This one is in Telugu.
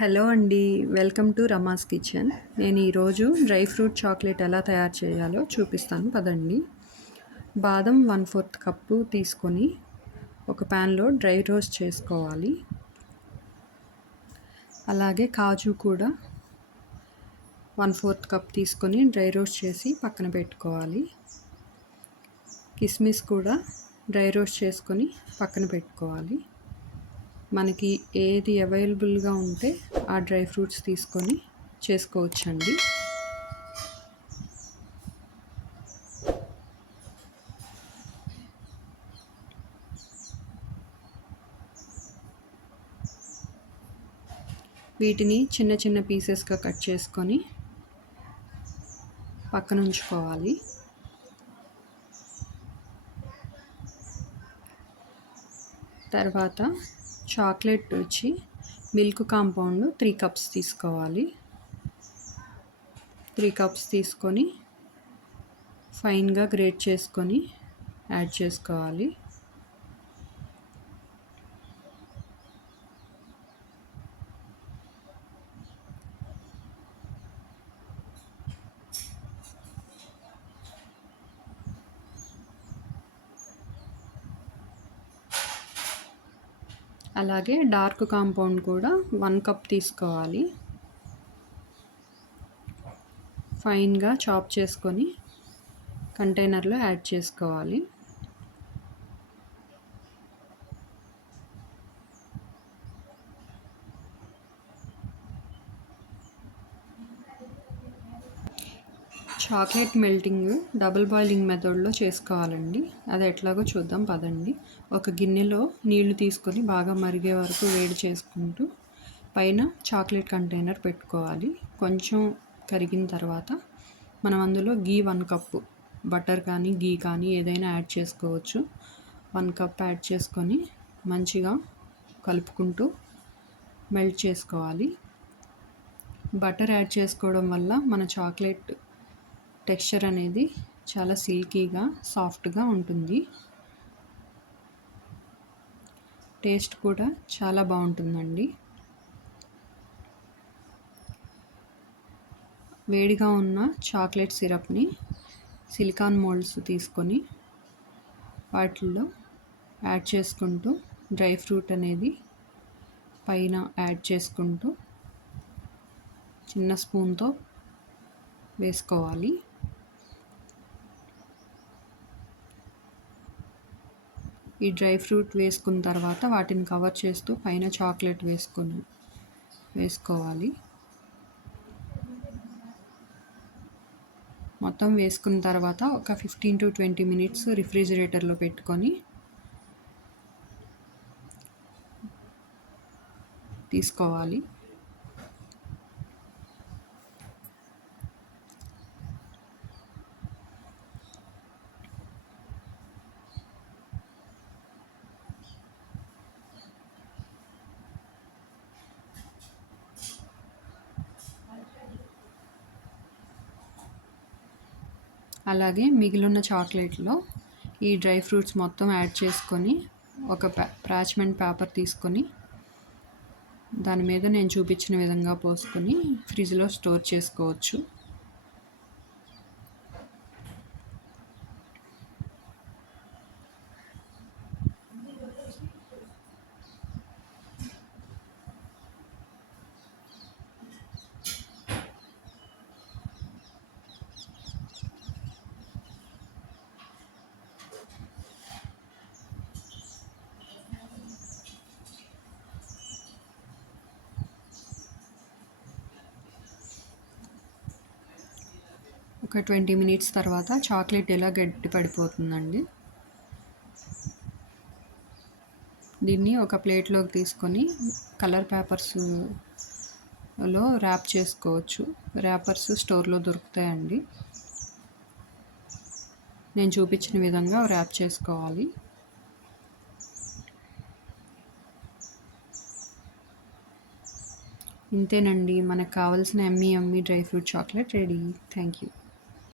హలో అండి. Welcome to Rama's kitchen. నేను ఈరోజు డ్రై ఫ్రూట్ చాక్లెట్ ఎలా తయారు చేయాలో చూపిస్తాను పదండి. బాదం 1/4 కప్పు తీసుకొని ఒక ప్యాన్లో డ్రై రోస్ట్ చేసుకోవాలి. అలాగే కాజు కూడా 1/4 కప్ తీసుకొని డ్రై రోస్ట్ చేసి పక్కన పెట్టుకోవాలి. కిస్మిస్ కూడా డ్రై రోస్ట్ చేసుకొని పక్కన పెట్టుకోవాలి. మనకి ఏది అవైలబుల్గా ఉంటే ఆ డ్రై ఫ్రూట్స్ తీసుకొని చేసుకోవచ్చండి. వీటిని చిన్న చిన్న పీసెస్గా కట్ చేసుకొని పక్కన ఉంచుకోవాలి. తర్వాత చాక్లెట్ వచ్చి మిల్క్ కాంపౌండ్ 3 కప్స్ తీసుకోవాలి. 3 కప్స్ తీసుకొని ఫైన్గా గ్రేట్ చేసుకొని యాడ్ చేసుకోవాలి. అలాగే డార్క్ కాంపౌండ్ కూడా 1 కప్ తీసుకోవాలి. ఫైన్గా చాప్ చేసుకొని కంటైనర్లో యాడ్ చేసుకోవాలి. చాక్లెట్ మెల్టింగ్ డబుల్ బాయిలింగ్ మెథడ్లో చేసుకోవాలండి. అది ఎట్లాగో చూద్దాం పదండి. ఒక గిన్నెలో నీళ్లు తీసుకొని బాగా మరిగే వరకు వేడి చేసుకుంటూ పైన చాక్లెట్ కంటైనర్ పెట్టుకోవాలి. కొంచెం కరిగిన తర్వాత మనం అందులో గీ 1 కప్పు, బటర్ కానీ గీ కానీ ఏదైనా యాడ్ చేసుకోవచ్చు. 1 కప్ యాడ్ చేసుకొని మంచిగా కలుపుకుంటూ మెల్ట్ చేసుకోవాలి. బటర్ యాడ్ చేసుకోవడం వల్ల మన చాక్లెట్ టెక్స్చర్ అనేది చాలా సిల్కీగా సాఫ్ట్గా ఉంటుంది. టేస్ట్ కూడా చాలా బాగుంటుందండి. వేడిగా ఉన్న చాక్లెట్ సిరప్ని సిలికాన్ మోల్డ్స్ తీసుకొని వాటిల్లో యాడ్ చేసుకుంటూ డ్రై ఫ్రూట్ అనేది పైన యాడ్ చేసుకుంటూ చిన్న స్పూన్తో వేసుకోవాలి. ఈ డ్రై ఫ్రూట్ వేసుకున్న తర్వాత వాటిని కవర్ చేస్తూ పైన చాక్లెట్ వేసుకోవాలి. మొత్తం వేసుకున్న తర్వాత ఒక 15 to 20 మినిట్స్ రిఫ్రిజిరేటర్లో పెట్టుకొని తీసుకోవాలి. అలాగే మిగిలిన చాక్లెట్లో ఈ డ్రై ఫ్రూట్స్ మొత్తం యాడ్ చేసుకొని ఒక పార్చ్మెంట్ పేపర్ తీసుకొని దాని మీద నేను చూపించిన విధంగా పోసుకొని ఫ్రిడ్జ్లో స్టోర్ చేసుకోవచ్చు. ఒక 20 మినిట్స్ తర్వాత చాక్లెట్ ఎలా గట్టి పడిపోతుందండి. దీన్ని ఒక ప్లేట్లోకి తీసుకొని కలర్ పేపర్స్లో ర్యాప్ చేసుకోవచ్చు. ర్యాపర్స్ స్టోర్లో దొరుకుతాయండి. నేను చూపించిన విధంగా ర్యాప్ చేసుకోవాలి. ఇంతేనండి, మనకు కావాల్సిన yummy dry fruit chocolate ready. Thank you.